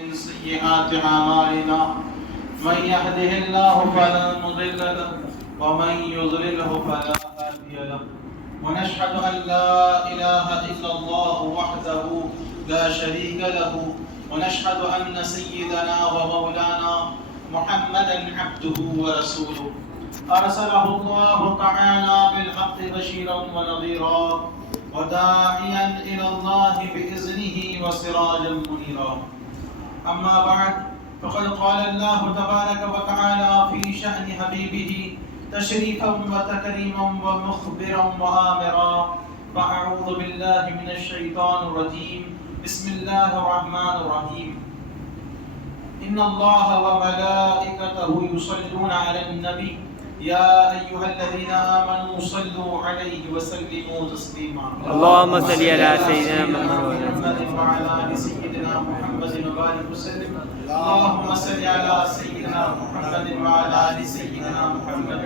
من سيئات أعمالنا من يهده الله فلا مضل له ومن يضلله فلا هادي له ونشهد أن لا إله إلا الله وحده لا شريك له ونشهد أن سيدنا ومولانا محمدا عبده ورسوله أرسله الله تعالى بالحق بشيرا ونذيرا وداعيا إلى الله بإذنه وسراجا منيرا. أما بعد فقد قال الله تبارك وتعالى في شأن حبيبه تشريفا وتكريما ومخبرا وآمرا. فأعوذ بالله من الشيطان الرجيم. بسم الله الرحمن الرحيم. إن الله وملائكته يصلون على النبي يا أيها الذين آمنوا صلوا عليه وسلموا تسليما. اللهم صل على سيدنا محمد وعلى آل سيدنا محمد وبارك وسلم. اللهم صل على سيدنا محمد وعلى آل سيدنا محمد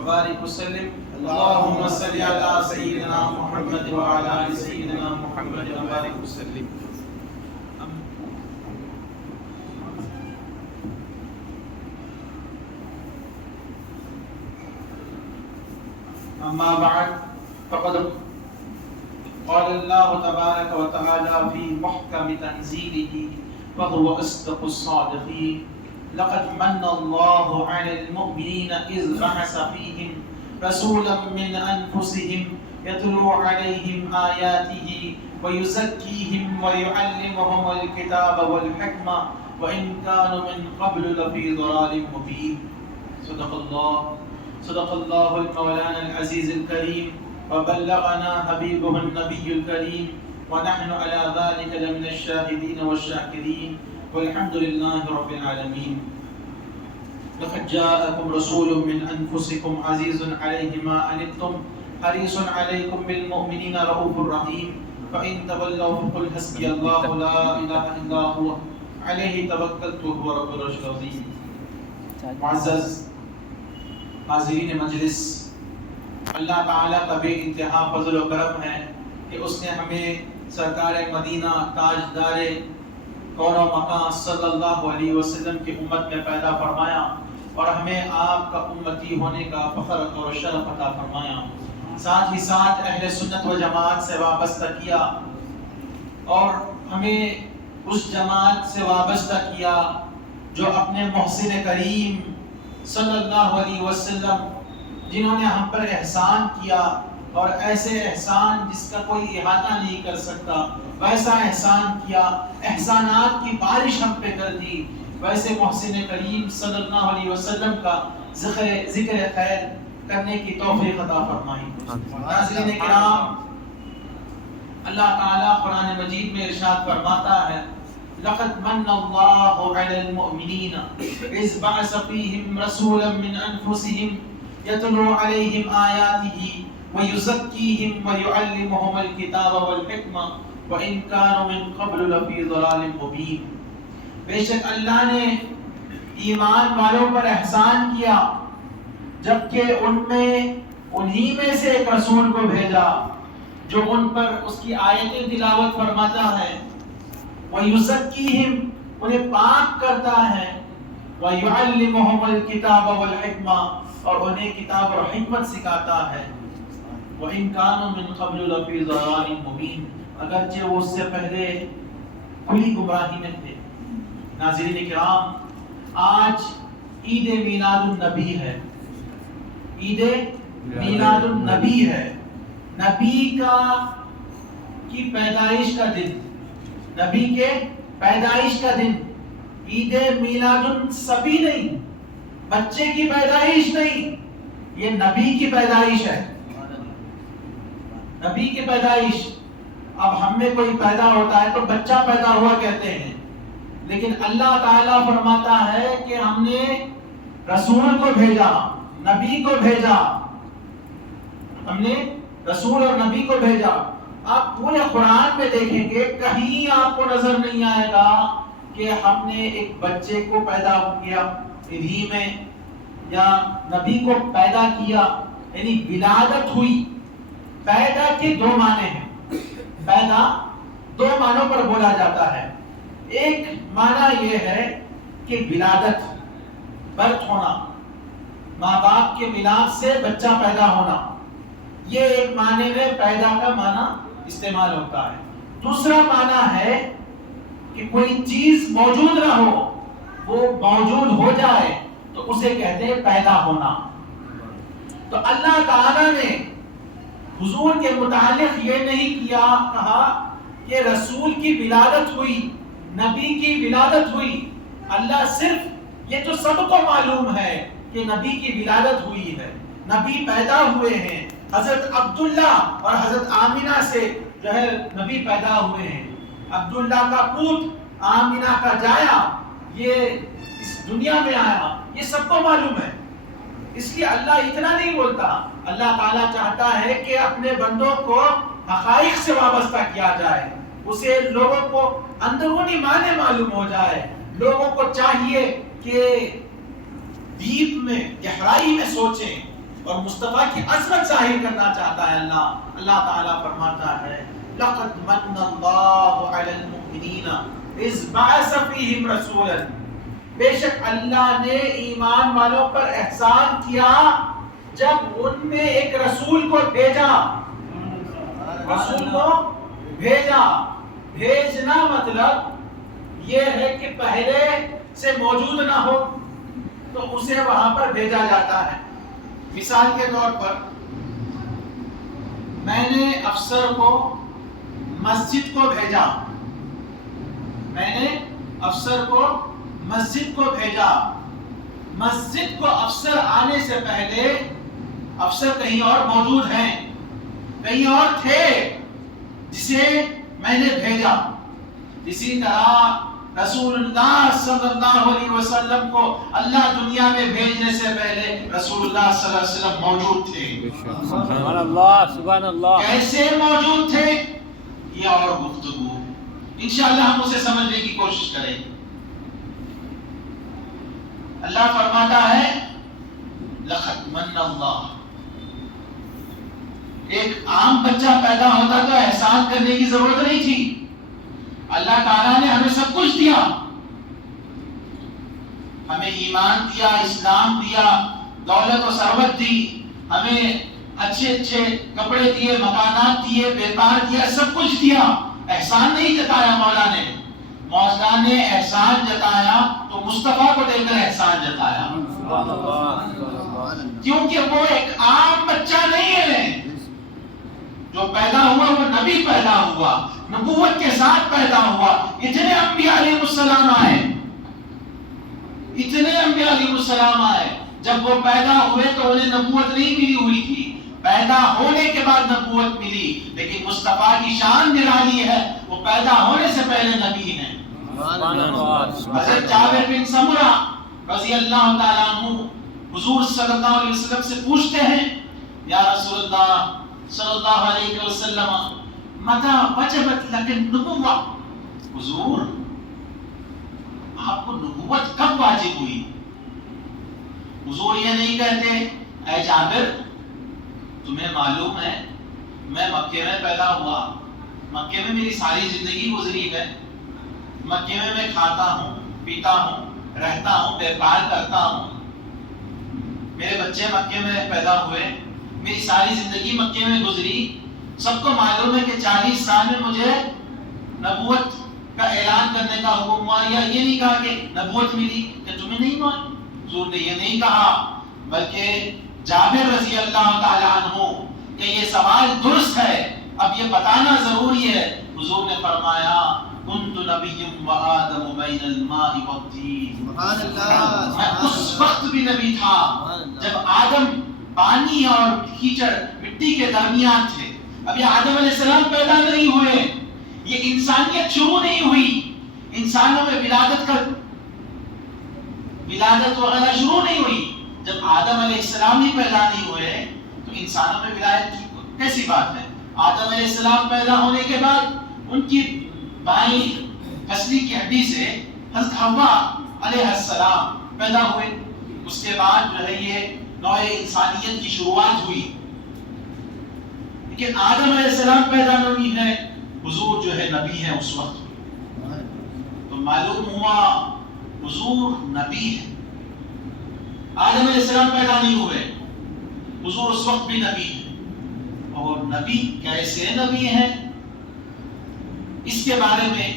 وبارك وسلم. اللهم صل على سيدنا محمد وعلى آل سيدنا محمد وبارك وسلم. أما بعد فقد قال الله تبارك وتعالى في محكم تنزيله وهو أصدق الصادقين. لقد من الله على المؤمنين إذ بعث فيهم رسولا من أنفسهم يتلو عليهم آياته ويزكيهم ويعلمهم الكتاب والحكمة وإن كانوا من قبل لفي ضلال مبين. صدق الله المولانا العزيز الكريم وبلغنا حبيبه النبي الكريم ونحن على ذلك لمن الشاهدين والشاكرين والحمد لله رب العالمين. لقد جاءكم رسول من أنفسكم عزيز عليه ما عنتم حريص عليكم بالمؤمنين رؤوف رحيم. فإن تولوا فقل حسبي الله لا إله إلا هو عليه توكلت وهو رب العرش العظيم. معزز حاضرین مجلس، اللہ تعالیٰ کا بے انتہا فضل و کرم ہے کہ اس نے ہمیں سرکار مدینہ تاجدار کون و مکان صلی اللہ علیہ وسلم کی امت میں پیدا فرمایا اور ہمیں آپ کا امتی ہونے کا فخر اور شرف عطا فرمایا. ساتھ ہی ساتھ اہل سنت و جماعت سے وابستہ کیا اور ہمیں اس جماعت سے وابستہ کیا جو اپنے محسن کریم صلی اللہ علیہ وسلم جنہوں نے ہم پر احسان کیا اور ایسے احسان جس کا کوئی احاطہ نہیں کر سکتا ویسا احسان کیا، احسانات کی بارش ہم پہ کر دی. ویسے محسن کریم صلی اللہ علیہ وسلم کا ذکر خیر کرنے کی توفیق عطا فرمائی. ناظرین کرام، اللہ تعالیٰ قرآن مجید میں ارشاد فرماتا ہے لقد من الله على المؤمنين إذ بعث فيهم رسولا من أنفسهم يتلو عليهم آياته ويزكيهم ويعلمهم الكتاب والحكمة وإن كانوا من قبل لفي ضلال مبين. بے شک اللہ نے ایمان والوں پر احسان کیا جبکہ انہی میں سے ایک رسول کو بھیجا جو ان پر اس کی آیتیں تلاوت فرماتا ہے، وَيُزَكِّيهِمْ انہیں پاک کرتا ہے، وَيُعَلِّمُهُمُ الْكِتَابَ وَالْحِكْمَةَ اور انہیں کتاب اور حکمت سکھاتا ہے. وَإِنْ كَانُوا مِنْ قَبْلُ لَفِي ضَلَالٍ مُبِينٍ اگرچہ وہ اس سے پہلے کھلی گمراہی میں تھے. ناظرین کرام، آج عید میلاد النبی ہے، عید میلاد النبی ہے، نبی کی پیدائش کا دن، نبی کے پیدائش کا دن. عید میلاد النبی نہیں، بچے کی پیدائش نہیں، یہ نبی کی پیدائش ہے، نبی کی پیدائش. اب ہم میں کوئی پیدا ہوتا ہے تو بچہ پیدا ہوا کہتے ہیں، لیکن اللہ تعالیٰ فرماتا ہے کہ ہم نے رسول کو بھیجا، نبی کو بھیجا، ہم نے رسول اور نبی کو بھیجا. آپ پورے قرآن میں دیکھیں گے کہیں آپ کو نظر نہیں آئے گا کہ ہم نے ایک بچے کو پیدا کیا انہی میں یا نبی کو پیدا کیا، یعنی ولادت ہوئی. پیدا کے دو معنی ہیں، پیدا دو معنوں پر بولا جاتا ہے. ایک معنی یہ ہے کہ ولادت، برتھ ہونا، ماں باپ کے ملاپ سے بچہ پیدا ہونا، یہ ایک معنی میں پیدا کا معنی استعمال ہوتا ہے۔ دوسرا معنی ہے کہ کوئی چیز موجود نہ ہو، وہ موجود ہو جائے تو اسے کہتے ہیں پیدا ہونا۔ تو اللہ تعالیٰ نے حضور کے متعلق یہ نہیں کہا کہ رسول کی ولادت ہوئی، نبی کی ولادت ہوئی۔ اللہ صرف یہ تو سب کو معلوم ہے کہ نبی کی ولادت ہوئی ہے، نبی پیدا ہوئے ہیں، حضرت عبداللہ اور حضرت آمینہ سے جو ہے نبی پیدا ہوئے ہیں۔ عبداللہ کا پوت، آمینہ کا جایا، یہ اس دنیا میں آیا، یہ سب کو معلوم ہے۔ اس لیے اللہ اتنا نہیں بولتا، اللہ تعالیٰ چاہتا ہے کہ اپنے بندوں کو حقائق سے وابستہ کیا جائے، اسے لوگوں کو اندرونی معنی معلوم ہو جائے۔ لوگوں کو چاہیے کہ ڈیپ میں، گہرائی میں سوچیں، اور مصطفیٰ کی عظمت ظاہر کرنا چاہتا ہے اللہ تعالیٰ فرماتا ہے لَقَدْ مَنَّ اللَّهُ عَلَى الْمُؤْمِنِينَ إِذْ بَعَثَ فِيهِمْ رَسُولًا، بے شک اللہ نے ایمان والوں پر احسان کیا جب ان میں ایک رسول کو بھیجا۔ رسول کو بھیجا، بھیجنا مطلب یہ ہے کہ پہلے سے موجود نہ ہو تو اسے وہاں پر بھیجا جاتا ہے۔ مثال کے طور پر میں نے افسر کو مسجد کو بھیجا، میں نے افسر کو مسجد کو بھیجا۔ مسجد کو افسر آنے سے پہلے افسر کہیں اور موجود ہیں، کہیں اور تھے جسے میں نے بھیجا۔ اسی طرح رسول اللہ صلی اللہ علیہ وسلم کو اللہ دنیا میں بھیجنے سے پہلے رسول اللہ صلی اللہ علیہ وسلم موجود تھے۔ سبحان اللہ، سبحان اللہ۔ کیسے موجود تھے یہ اور گفتگو، انشاءاللہ ہم اسے سمجھنے کی کوشش کریں۔ اللہ فرماتا ہے لَقَدْ مَنَّ اللَّهُ، ایک عام بچہ پیدا ہوتا تو احسان کرنے کی ضرورت نہیں تھی۔ اللہ تعالیٰ نے ہمیں سب کچھ دیا، ہمیں ایمان دیا، اسلام دیا، دولت و ثروت دی، ہمیں اچھے اچھے کپڑے دیے، مکانات دیے، بیپار دیا، سب کچھ دیا۔ احسان نہیں جتایا مولا نے، مولا نے احسان جتایا تو مصطفیٰ کو دے کر احسان جتایا، کیونکہ وہ ایک عام بچہ نہیں ہے جو پیدا ہوا، وہ نبی پیدا ہوا، نبوت کے ساتھ پیدا ہوا۔ اتنے انبیاء علیہ السلام آئے، اتنے انبیاء علیہ السلام آئے، جب وہ پیدا ہوئے تو انہیں نبوت نہیں ملی ہوئی تھی، پیدا ہونے کے بعد نبوت ملی۔ لیکن مصطفیٰ کی شان نرالی ہے، وہ پیدا ہونے سے پہلے نبی ہیں۔ حضرت جابر بن سمرہ رضی اللہ تعالیٰ عنہ حضور صلی اللہ علیہ وسلم سے پوچھتے ہیں، یا رسول اللہ صلی اللہ علیہ وسلم متى وجبت لك النبوة، حضور آپ کو نبوت کب واجب ہوئی؟ حضور یہ نہیں کہتے اے جابر تمہیں معلوم ہے میں مکے میں پیدا ہوا، مکے میں میری ساری زندگی گزری ہے، مکے میں میں کھاتا ہوں، پیتا ہوں، رہتا ہوں، بیپار کرتا ہوں، میرے بچے مکے میں پیدا ہوئے، میری ساری زندگی مکے میں گزری، سب کو معلوم ہے کہ 40 سال میں مجھے نبوت کا اعلان کرنے کا حکم ہوا، یا یہ نہیں کہا کہ نبوت ملی، کہ تمہیں نہیں معلوم؟ حضور نے یہ نہیں کہا، بلکہ جابر رضی اللہ تعالیٰ عنہ کہ یہ سوال درست ہے، اب یہ بتانا ضروری ہے۔ حضور نے فرمایا کنت نبی و آدم بین الماء والطین، میں اس وقت بھی نبی تھا جب آدم پانی اور کیچڑ مٹی کے درمیان تھے۔ اب یہ آدم علیہ السلام پیدا نہیں ہوئے، یہ انسانیت شروع نہیں ہوئی، انسانوں میں ولادت وغیرہ شروع نہیں ہوئی۔ جب آدم علیہ السلام ہی پیدا نہیں ہوئے تو انسانوں میں ولادت کی کیسی بات ہے؟ آدم علیہ السلام پیدا ہونے کے بعد ان کی بائیں پسلی کی ہڈی سے حضرت حوا علیہ السلام پیدا ہوئے، اس کے بعد جو ہے یہ نوع انسانیت کی شروعات ہوئی۔ لیکن آدم علیہ السلام پیدا نہیں ہے، حضور جو ہے نبی ہے اس وقت۔ تو معلوم ہوا حضور نبی ہے. آدم علیہ السلام پیدا نہیں ہوئے، حضور اس وقت بھی نبی ہے. اور نبی کیسے نبی ہیں اس کے بارے میں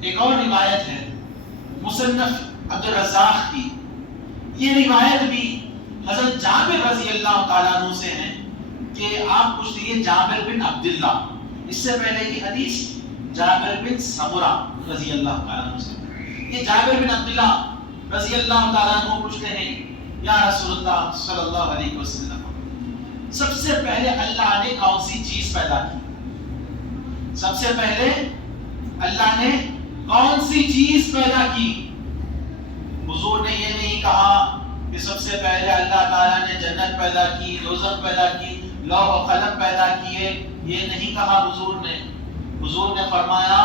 ایک اور روایت ہے مصنف عبد الرزاق کی. یہ روایت بھی حضرت جابر رضی اللہ تعالیٰ عنہ سے ہے کہ آپ پوچھتے ہیں جابر بن عبداللہ. اس سے پہلے کی حدیث جابر بن سمرہ رضی اللہ تعالیٰ عنہ سے. یہ جابر بن عبداللہ رضی اللہ تعالیٰ عنہ پوچھتے ہیں یا رسول اللہ صلی اللہ علیہ وسلم، سب سے پہلے اللہ نے کون سی چیز پیدا کی؟ سب سے پہلے اللہ نے کون سی چیز پیدا کی؟ حضور نے یہ نہیں کہا کہ سب سے پہلے اللہ تعالیٰ نے جنت پیدا کی، دوزخ پیدا کی، لوح و قلم پیدا کیے. یہ نہیں کہا حضور نے. حضور نے فرمایا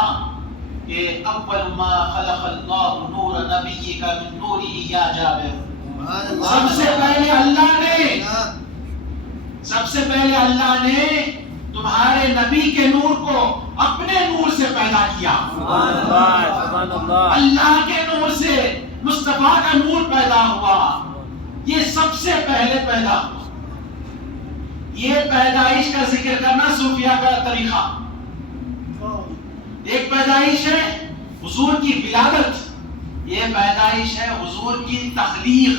کہ اول ما خلق اللہ نور نبیک من نورہ یا جابر. سب سے پہلے اللہ نے تمہارے نبی کے نور کو اپنے نور سے پیدا کیا. اللہ کے نور سے مصطفیٰ کا نور پیدا ہوا. یہ سب سے پہلے پیدا ہوا. یہ پیدائش کا ذکر کرنا صوفیہ کا طریقہ. ایک پیدائش ہے حضور کی ولادت، یہ پیدائش ہے حضور کی تخلیق،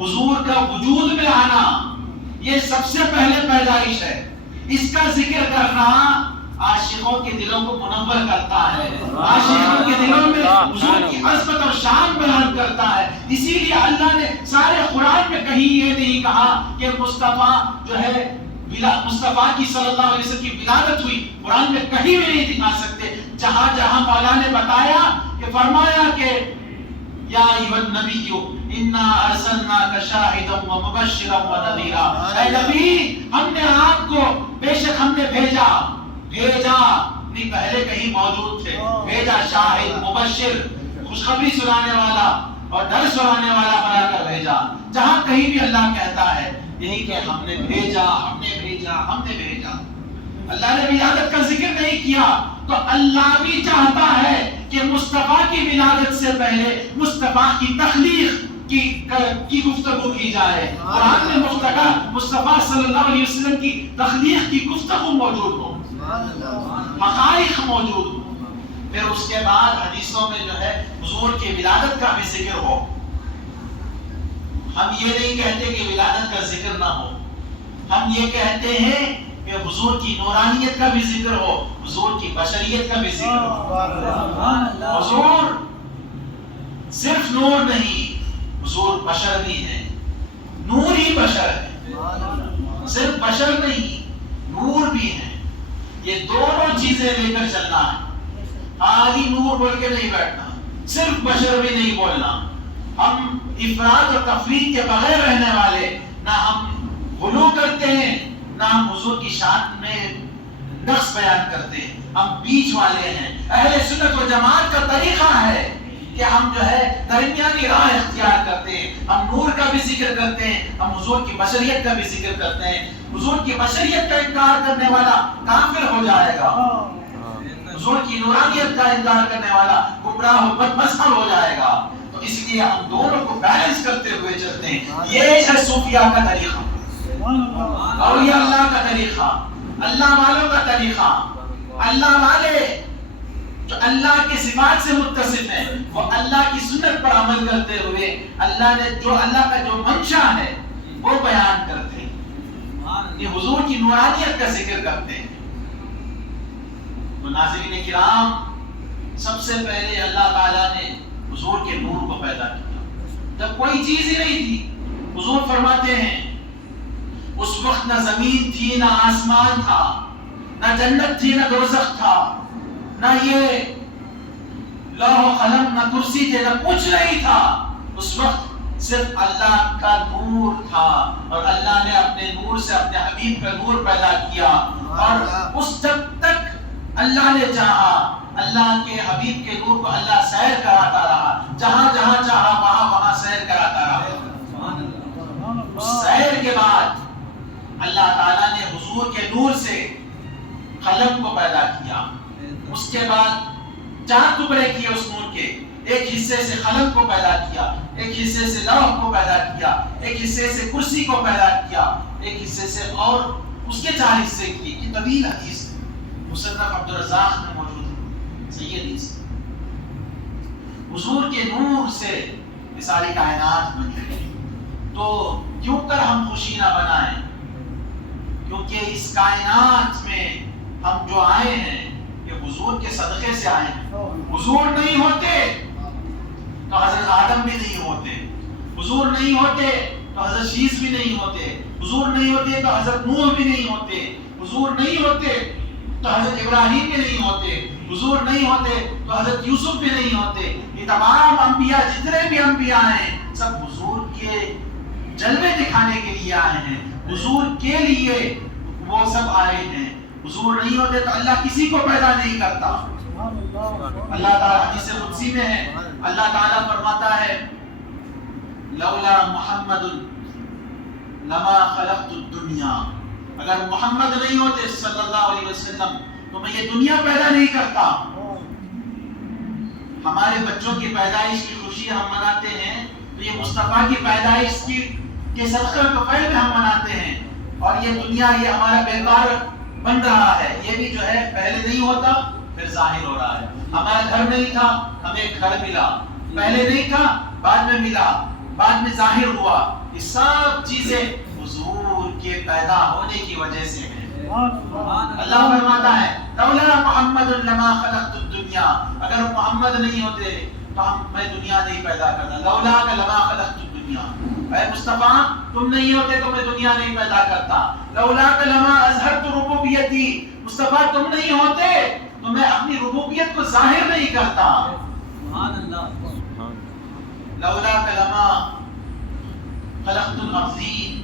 حضور کا وجود میں آنا. یہ سب سے پہلے پیدائش ہے. اس کا ذکر کرنا عاشقوں کے دلوں کو منور کرتا ہے، عاشقوں کے دلوں میں حضور کی عظمت اور شان بیان کرتا ہے. اسی لیے اللہ نے سارے قرآن میں کہیں یہ نہیں کہا کہ مصطفیٰ جو ہے مصطفیٰ کی صلی اللہ علیہ وسلم کی ولادت ہوئی. قرآن میں کہیں بھی نہیں دکھا سکتے. جہاں جہاں مولا نے بتایا کہ فرمایا کہ یا ایھا النبی انا ارسلناک شاہدا ومبشرا ونذیرا. اے نبی ہم نے آپ کو بے شک ہم نے بھیجا نہیں پہلے کہیں موجود تھے، بھیجا شاہد مبشر خوشخبری سنانے والا اور ڈر سنانے والا بنا کر بھیجا. جہاں کہیں بھی اللہ کہتا ہے یہی کہ ہم نے بھیجا ہم نے بھیجا ہم نے بھیجا. اللہ نے ولادت کا ذکر نہیں کیا تو اللہ بھی چاہتا ہے کہ مصطفیٰ کی ولادت سے پہلے مصطفیٰ کی تخلیق کی گفتگو کی جائے. قرآن میں مصطفیٰ صلی اللہ علیہ وسلم کی تخلیق کی گفتگو موجود ہو، حقائق موجود ہو. پھر اس کے بعد حدیثوں میں جو ہے حضور کی ولادت کا بھی ذکر ہو. ہم یہ نہیں کہتے کہ ولادت کا ذکر نہ ہو، ہم یہ کہتے ہیں کہ حضور کی نورانیت کا بھی ذکر ہو، حضور کی بشریت کا بھی ذکر ہو. حضور صرف نور نہیں، حضور بشر بھی ہیں. نور ہی بشر ہے، صرف بشر نہیں نور بھی ہیں. یہ دونوں چیزیں لے کر چلنا ہے. خالی نور بول کے نہیں بیٹھنا، صرف بشر بھی نہیں بولنا. ہم افراد اور تفریق کے بغیر رہنے والے، نہ ہم غلو کرتے ہیں نہ ہم حضور کی شان میں نقص بیان کرتے ہیں. ہم بیچ والے ہیں. اہل سنت و جماعت کا طریقہ ہے کہ ہم جو ہے درمیانی راہ اختیار کرتے ہیں. ہم نور کا بھی ذکر کرتے ہیں، ہم حضور کی بشریت کا بھی ذکر کرتے ہیں. حضور کی بشریت کا انکار کرنے والا کافر ہو جائے گا، حضور کی نورانیت کا انکار کرنے والا گمراہ و بدمذہب ہو جائے گا. تو اس لیے ہم دونوں کو بیلنس کرتے ہوئے چلتے ہیں. یہ ہے صوفیہ کا طریقہ، اولیاء اللہ کا طریقہ، اللہ والوں کا طریقہ. اللہ والے جو اللہ کی صفات سے متصف ہیں وہ اللہ کی سنت پر عمل کرتے ہوئے اللہ نے جو اللہ کا جو منشا ہے وہ بیان کرتے ہیں. یہ حضور کی نورانیت کا ذکر کرتے ہیں. تو ناظرین کرام، سب سے پہلے اللہ تعالیٰ نے حضور کے نور کو پیدا کیا جب کوئی چیز ہی نہیں تھی. حضور فرماتے ہیں اس وقت نہ زمین تھی نہ آسمان تھا، نہ جنت تھی نہ دوزخ تھا، نہ یہ لوح و قلم نہ کرسی تھے، نہ کچھ نہیں تھا. اس وقت صرف اللہ کا نور تھا اور اللہ نے اپنے نور سے اپنے حبیب کا نور پیدا کیا. اور اس جب تک اللہ نے چاہا اللہ کے حبیب کے نور کو اللہ سیر کراتا رہا، جہاں جہاں چاہا وہاں وہاں سیر کراتا رہا. اس سیر کے بعد اللہ تعالیٰ نے حضور کے نور سے قلم کو پیدا کیا. اس کے بعد 4 ٹکڑے کیے اس نور کے، ایک حصے سے قلم کو پیدا کیا، ایک حصے سے لوح کو پیدا کیا، ایک حصے سے کرسی کو پیدا کیا، ایک حصے سے اور اس کے 4 حصے کیے. یہ طویل حدیث ہے، مصنف عبدالرزاق میں موجود ہے، صحیح حدیث. حضور کے نور سے یہ ساری کائنات بنی ہے. تو کیوں کر ہم خوشی نہ منائیں؟ کیونکہ اس کائنات میں ہم جو آئے ہیں یہ حضور کے صدقے سے آئے ہیں. حضور نہیں ہوتے تو حضرت آدم بھی نہیں ہوتے، حضور نہیں ہوتے تو حضرت شیس بھی نہیں ہوتے، حضور نہیں ہوتے تو حضرت نوح بھی نہیں ہوتے، حضور نہیں ہوتے تو حضرت ابراہیم بھی نہیں ہوتے، حضور نہیں ہوتے تو حضرت یوسف بھی نہیں ہوتے. یہ تمام انبیاء، جتنے بھی انبیاء ہیں، سب حضور کے جلوے دکھانے کے لیے آئے ہیں، حضور کے لیے وہ سب آئے ہیں. حضور نہیں ہوتے تو اللہ کسی کو پیدا نہیں کرتا. اللہ تعالیٰ حدیث قدسی میں ہے، اللہ تعالیٰ فرماتا ہے لولا محمد لما خلقت الدنیا، اگر محمد نہیں ہوتے صلی اللہ علیہ وسلم تو میں یہ دنیا پیدا نہیں کرتا. ہمارے بچوں کی پیدائش کی خوشی ہم مناتے ہیں تو یہ مصطفیٰ کی پیدائش کے صدقے کو پہلے ہم مناتے ہیں. اور یہ دنیا، یہ ہمارا بیکار بن رہا ہے، یہ بھی جو ہے پہلے نہیں ہوتا پھر ظاہر ہو رہا ہے. ہمارا گھر نہیں تھا، ہمیں ایک گھر ملا، پہلے نہیں تھا بعد میں ملا، بعد میں ظاہر ہوا. یہ سب چیزیں حضور کے پیدا ہونے کی وجہ سے ہیں. اللہ فرماتا ہے لولا محمد لما خلقت الدنیا، اگر محمد نہیں ہوتے تو میں دنیا نہیں پیدا کرتا. لولا لما خلقت الدنیا، اے مصطفیٰ تم نہیں ہوتے تو میں دنیا نہیں پیدا کرتا. لولا لما اظہرت ربوبیتی، مصطفیٰ تم نہیں ہوتے تو میں اپنی ربوبیت کو ظاہر نہیں کرتا. لولا لما خلقت الارضین،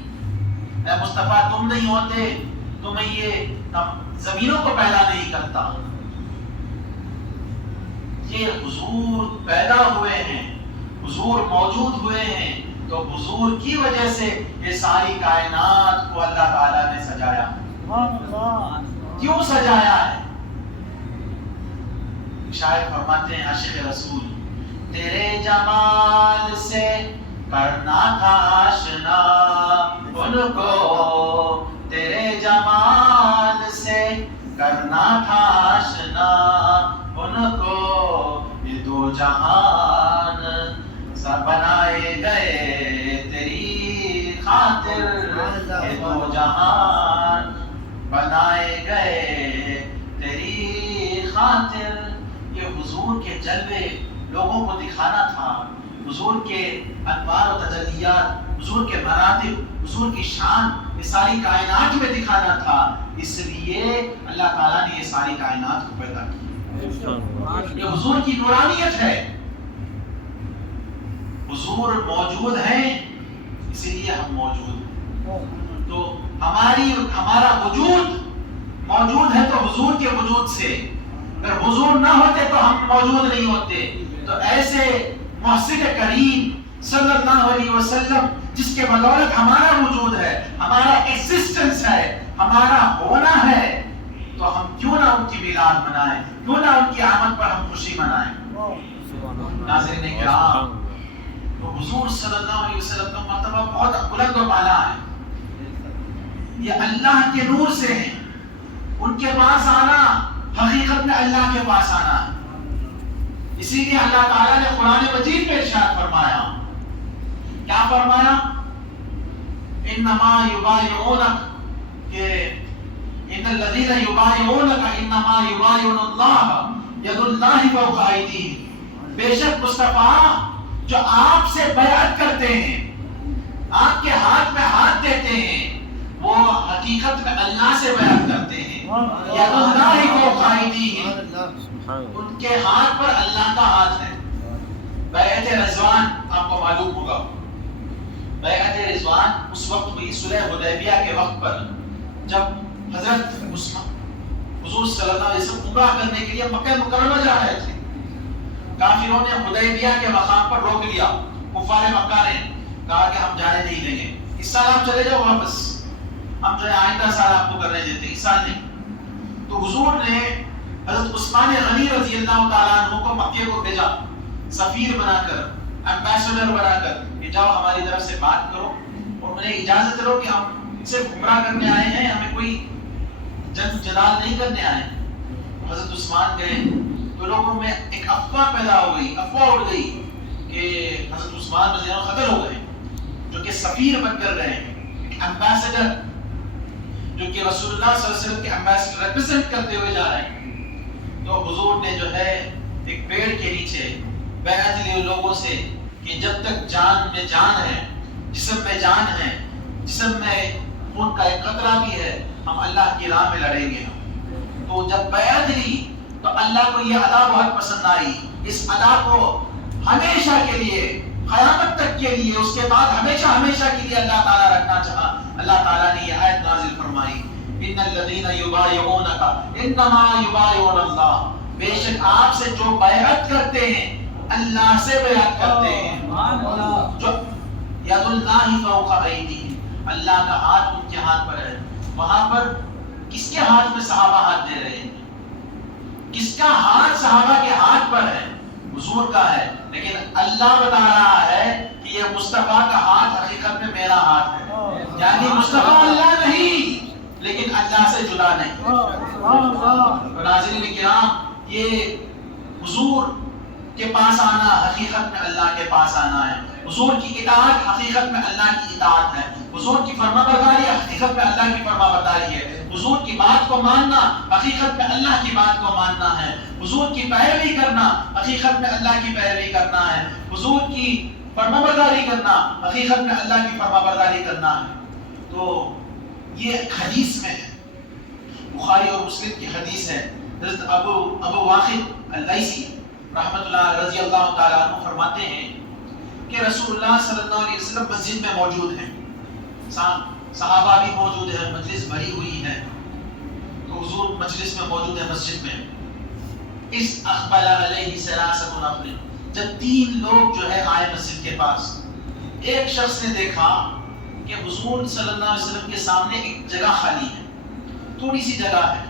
اے مصطفیٰ تم نہیں ہوتے تو میں یہ زمینوں کو پیدا نہیں کرتا. یہ حضور پیدا ہوئے ہیں، حضور موجود ہوئے ہیں، تو حضور کی وجہ سے یہ ساری کائنات کو اللہ تعالیٰ نے سجایا. کیوں سجایا ہے؟ شاعر فرماتے ہیں عاشق رسول، تیرے جمال سے کرنا تھا آشنا ان کو، تیرے جمال سے کرنا تھا آشنا ان کو. یہ 2 جہان سب بنائے گئے تیری خاطر، یہ 2 جہان بنائے گئے تیری خاطر. یہ حضور کے جلوے لوگوں کو دکھانا تھا، حضور کے انوار و تجلیات، حضور کے مراتب، حضور کی شان یہ ساری کائنات میں دکھانا تھا. اس لیے اللہ تعالیٰ نے یہ ساری کائنات کو پیدا کی. یہ حضور کی نورانیت ہے. حضور موجود ہیں اسی لیے ہم موجود ہیں. تو ہمارا وجود موجود ہے تو حضور کے وجود سے. اگر حضور نہ ہوتے تو ہم موجود نہیں ہوتے. تو ایسے محسن کریم صلی اللہ علیہ وسلم جس کے بدولت ہمارا وجود ہے، ہمارا ایگزسٹنس ہے، ہمارا ہونا ہے، تو ہم کیوں نہ ان کی میلاد منائیں، کیوں نہ ان کی آمد پر ہم خوشی منائیں. ناظرین کرام، تو حضور صلی اللہ علیہ وسلم کا مرتبہ بہت بلند و بالا ہے. یہ اللہ کے نور سے ہیں. ان کے پاس آنا حقیقت میں اللہ کے پاس آنا ہے. اسی لیے اللہ تعالیٰ نے قرآن مجید میں ارشاد فرمایا، کیا فرمایا؟ انما یبایعونک، کہ ان الذین یبایعونک انما یبایعون اللہ ید اللہ فوق ایدیہم. بے شک مصطفیٰ جو آپ سے بیعت کرتے ہیں، آپ کے ہاتھ میں ہاتھ دیتے ہیں، وہ حقیقت میں اللہ سے بیعت کرتے ہیں. ید اللہ فوق ایدیہم، ان کے ہاتھ پر اللہ کا ہاتھ ہے. بیعت رضوان آپ کو معلوم ہوگا، بیعت رضوان اس وقت ہوئی صلح حدیبیہ کے وقت پر، جب حضرت حضور صلی اللہ علیہ وسلم عمرہ کرنے کے لیے مکہ مکرمہ جا رہے تھے. کافروں نے حدیبیہ کے مقام پر روک لیا. کفار مکہ نے کہا کہ ہم جانے نہیں دیں گے، اس سال آپ چلے جاؤ واپس، ہم جو ہے آئندہ سال آپ کو کرنے دیتے، اس سال نہیں. تو حضور نے حضرت عثمان غنی رضی اللہ تعالیٰ عنہ کو مکے کو بھیجا سفیر بنا کر، ایمبیسڈر بنا کر کہ جاؤ ہماری طرف سے بات کرو اور انہیں اجازت دو کہ ہم صرف گمراہ کرنے آئے ہیں، ہمیں کوئی جنگ جدال نہیں کرنے آئے۔ حضرت عثمان گئے تو لوگوں میں ایک افواہ پیدا ہو گئی، افواہ اڑ گئی کہ حضرت عثمان رضی اللہ عنہ قتل ہو گئے، جو کہ سفیر بن کر گئے، ایمبیسڈر، جو کہ رسول اللہ صلی اللہ علیہ وسلم کے ایمبیسڈر ریپرزینٹ کرتے ہوئے جا رہے ہیں۔ تو حضور نے جو ہے ایک پیڑ کے نیچے بیعت لی لوگوں سے کہ جب تک جان میں جان ہے، جسم میں جان ہے، جسم میں خون کا ایک قطرہ بھی ہے، ہم اللہ کی راہ میں لڑیں گے۔ تو جب بیعت لی تو اللہ کو یہ ادا بہت پسند آئی، اس ادا کو ہمیشہ کے لیے، قیامت تک کے لیے، اس کے بعد ہمیشہ ہمیشہ کے لیے اللہ تعالیٰ رکھنا چاہا۔ اللہ تعالیٰ نے یہ آیت نازل فرمائی، ان الذین یبایعونک انما یبایعون اللہ، بے شک آپ سے جو بیعت کرتے ہیں اللہ سے بیعت کرتے ہیں۔ جو ید اللہ فوق ایدیہم، اللہ کا ہاتھ ان کے ہاتھ پر ہے۔ وہاں پر کس کے ہاتھ میں صحابہ ہاتھ دے رہے ہیں؟ کس کا ہاتھ صحابہ کے ہاتھ پر ہے؟ حضور کا ہے، لیکن اللہ بتا رہا ہے کہ یہ مصطفیٰ کا ہاتھ حقیقت میں میرا ہاتھ ہے، یعنی مصطفیٰ اللہ نہیں لیکن اللہ سے جدا نہیں۔ ناظرین کرام، یہ حضور کے پاس آنا حقیقت میں اللہ کے پاس آنا ہے، حضور کی اطاعت حقیقت میں اللہ کی اطاعت ہے، حضور کی فرما برداری حقیقت میں اللہ کی فرما برداری ہے، حضور کی بات کو ماننا حقیقت میں اللہ کی بات کو ماننا ہے، حضور کی پیروی کرنا حقیقت میں اللہ کی پیروی کرنا ہے، حضور کی فرما برداری کرنا حقیقت میں اللہ کی فرما برداری کرنا ہے۔ تو یہ حدیث میں ہے، بخاری اور مسلم کی حدیث ہے۔ حضرت ابو واقد اللیثی رحمۃ اللہ رضی اللہ تعالیٰ عنہ فرماتے ہیں کہ رسول اللہ صلی اللہ علیہ وسلم مسجد میں موجود ہیں، صحابہ بھی موجود ہیں، مجلس بھری ہوئی ہے، تو حضور مجلس میں موجود ہے مسجد میں۔ اس اقبل علیہ ثلاثۃ نفر، جب 3 لوگ جو ہے آئے مسجد کے پاس، ایک شخص نے دیکھا کہ حضور صلی اللہ علیہ وسلم کے سامنے ایک جگہ خالی ہے، تھوڑی سی جگہ ہے،